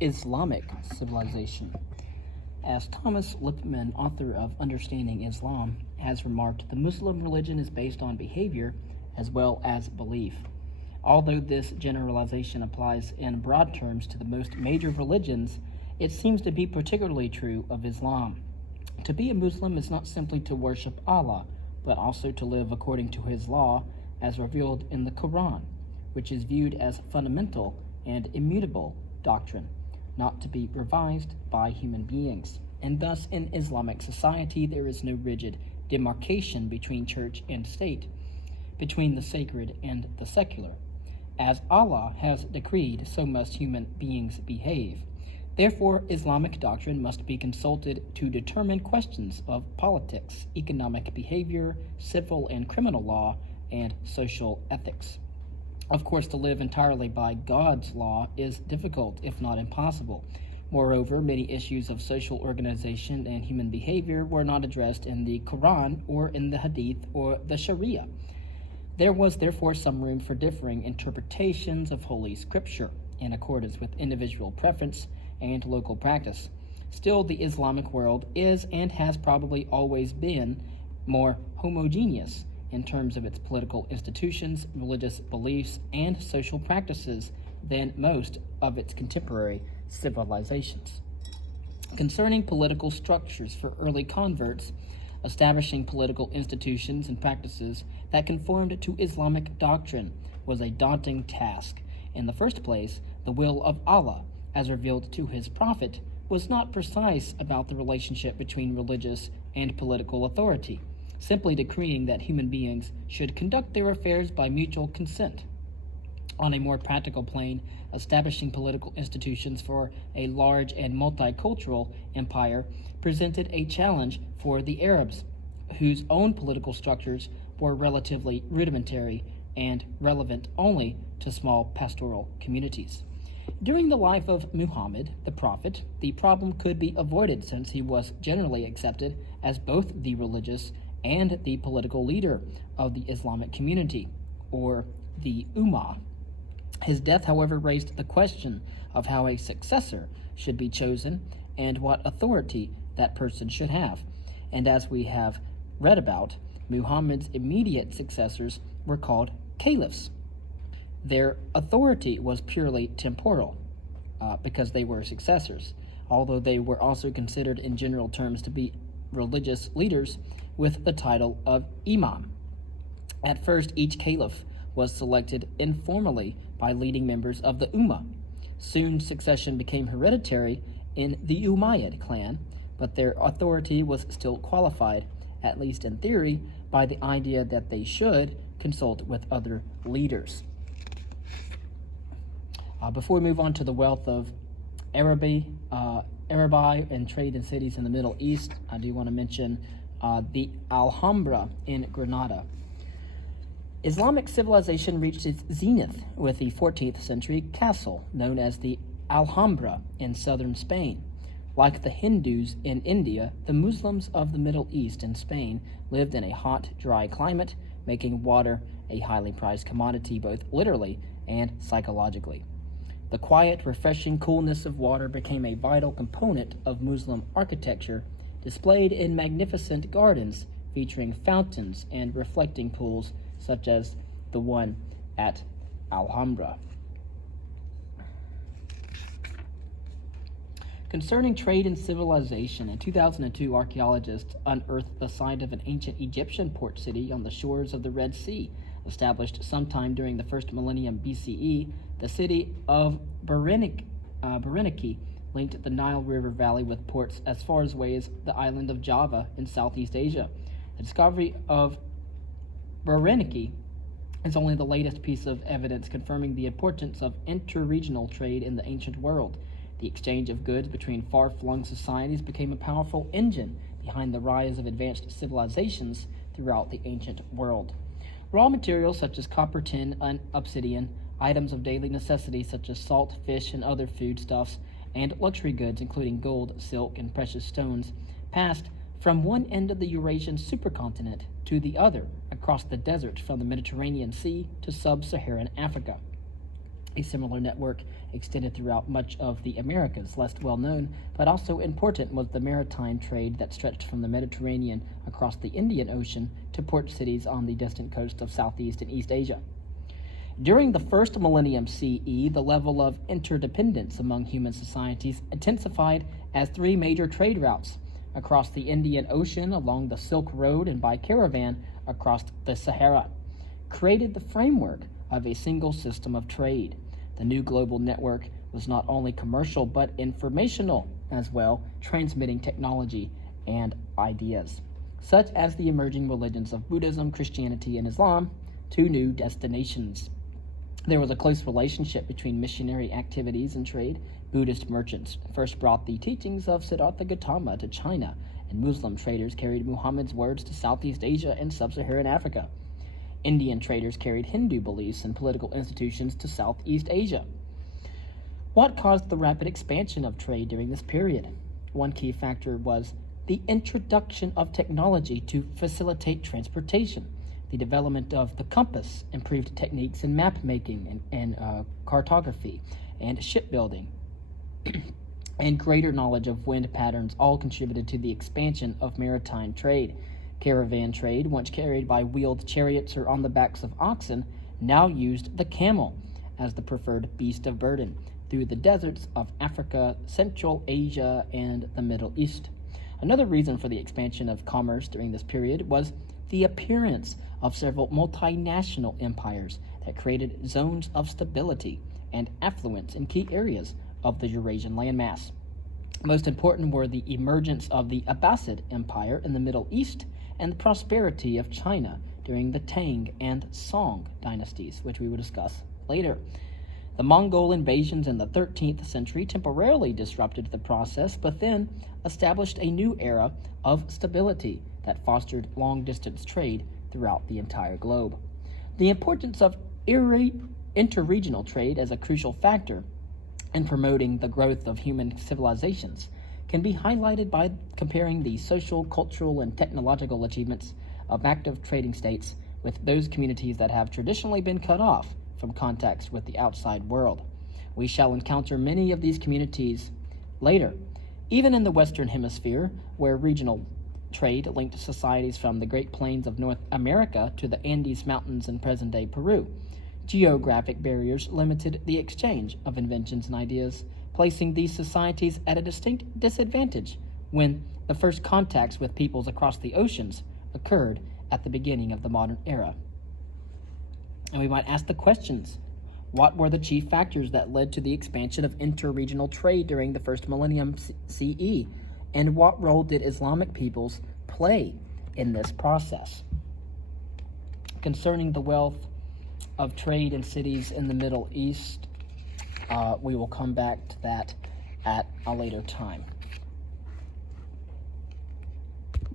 Islamic civilization. As Thomas Lippmann, author of Understanding Islam, has remarked, the Muslim religion is based on behavior as well as belief. Although this generalization applies in broad terms to the most major religions, it seems to be particularly true of Islam. To be a Muslim is not simply to worship Allah, but also to live according to His law as revealed in the Quran, which is viewed as fundamental and immutable doctrine, not to be revised by human beings. And thus, in Islamic society, there is no rigid demarcation between church and state, between the sacred and the secular. As Allah has decreed, so must human beings behave. Therefore, Islamic doctrine must be consulted to determine questions of politics, economic behavior, civil and criminal law, and social ethics. Of course, to live entirely by God's law is difficult, if not impossible. Moreover, many issues of social organization and human behavior were not addressed in the Quran or in the Hadith or the Sharia. There was therefore some room for differing interpretations of Holy Scripture in accordance with individual preference and local practice. Still, the Islamic world is and has probably always been more homogeneous in terms of its political institutions, religious beliefs, and social practices than most of its contemporary civilizations. Concerning political structures for early converts, establishing political institutions and practices that conformed to Islamic doctrine was a daunting task. In the first place, the will of Allah, as revealed to His prophet, was not precise about the relationship between religious and political authority, simply decreeing that human beings should conduct their affairs by mutual consent. On a more practical plane, establishing political institutions for a large and multicultural empire presented a challenge for the Arabs, whose own political structures were relatively rudimentary and relevant only to small pastoral communities. During the life of Muhammad, the prophet, the problem could be avoided since he was generally accepted as both the religious and the political leader of the Islamic community, or the Ummah. His death, however, raised the question of how a successor should be chosen and what authority that person should have. And as we have read about, Muhammad's immediate successors were called caliphs. Their authority was purely temporal, because they were successors, although they were also considered in general terms to be religious leaders with the title of imam. At first, each caliph was selected informally by leading members of the Ummah. Soon, succession became hereditary in the Umayyad clan, but their authority was still qualified, at least in theory, by the idea that they should consult with other leaders. Before we move on to the wealth of Arabi and trade in cities in the Middle East, I do want to mention the Alhambra in Granada. Islamic civilization reached its zenith with the 14th century castle known as the Alhambra in southern Spain. Like the Hindus in India, the Muslims of the Middle East and Spain lived in a hot, dry climate, making water a highly prized commodity both literally and psychologically. The quiet, refreshing coolness of water became a vital component of Muslim architecture, displayed in magnificent gardens featuring fountains and reflecting pools such as the one at Alhambra. Concerning trade and civilization, in 2002, archaeologists unearthed the site of an ancient Egyptian port city on the shores of the Red Sea. Established sometime during the first millennium BCE, the city of Berenike linked the Nile River Valley with ports as far away as the island of Java in Southeast Asia. The discovery of Berenike is only the latest piece of evidence confirming the importance of interregional trade in the ancient world. The exchange of goods between far-flung societies became a powerful engine behind the rise of advanced civilizations throughout the ancient world. Raw materials such as copper, tin, and obsidian, items of daily necessity such as salt, fish, and other foodstuffs, and luxury goods including gold, silk, and precious stones, passed from one end of the Eurasian supercontinent to the other across the desert from the Mediterranean Sea to sub-Saharan Africa. A similar network extended throughout much of the Americas. Less well known, but also important, was the maritime trade that stretched from the Mediterranean across the Indian Ocean to port cities on the distant coast of Southeast and East Asia. During the first millennium CE, the level of interdependence among human societies intensified as three major trade routes across the Indian Ocean, along the Silk Road, and by caravan across the Sahara created the framework of a single system of trade. The new global network was not only commercial but informational as well, transmitting technology and ideas, such as the emerging religions of Buddhism, Christianity, and Islam, to new destinations. There was a close relationship between missionary activities and trade. Buddhist merchants first brought the teachings of Siddhartha Gautama to China, and Muslim traders carried Muhammad's words to Southeast Asia and Sub-Saharan Africa. Indian traders carried Hindu beliefs and political institutions to Southeast Asia. What caused the rapid expansion of trade during this period? One key factor was the introduction of technology to facilitate transportation. The development of the compass, improved techniques in map making and cartography and shipbuilding, and greater knowledge of wind patterns all contributed to the expansion of maritime trade. Caravan trade, once carried by wheeled chariots or on the backs of oxen, now used the camel as the preferred beast of burden through the deserts of Africa, Central Asia, and the Middle East. Another reason for the expansion of commerce during this period was the appearance of several multinational empires that created zones of stability and affluence in key areas of the Eurasian landmass. Most important were the emergence of the Abbasid Empire in the Middle East and the prosperity of China during the Tang and Song dynasties, which we will discuss later. The Mongol invasions in the 13th century temporarily disrupted the process, but then established a new era of stability that fostered long-distance trade throughout the entire globe. The importance of interregional trade as a crucial factor in promoting the growth of human civilizations can be highlighted by comparing the social, cultural, and technological achievements of active trading states with those communities that have traditionally been cut off from contacts with the outside world. We shall encounter many of these communities later, even in the Western Hemisphere, where regional trade linked societies from the Great Plains of North America to the Andes Mountains in present-day Peru. Geographic barriers limited the exchange of inventions and ideas, placing these societies at a distinct disadvantage when the first contacts with peoples across the oceans occurred at the beginning of the modern era. And we might ask the questions: what were the chief factors that led to the expansion of interregional trade during the first millennium CE? And what role did Islamic peoples play in this process? Concerning the wealth of trade in cities in the Middle East, we will come back to that at a later time.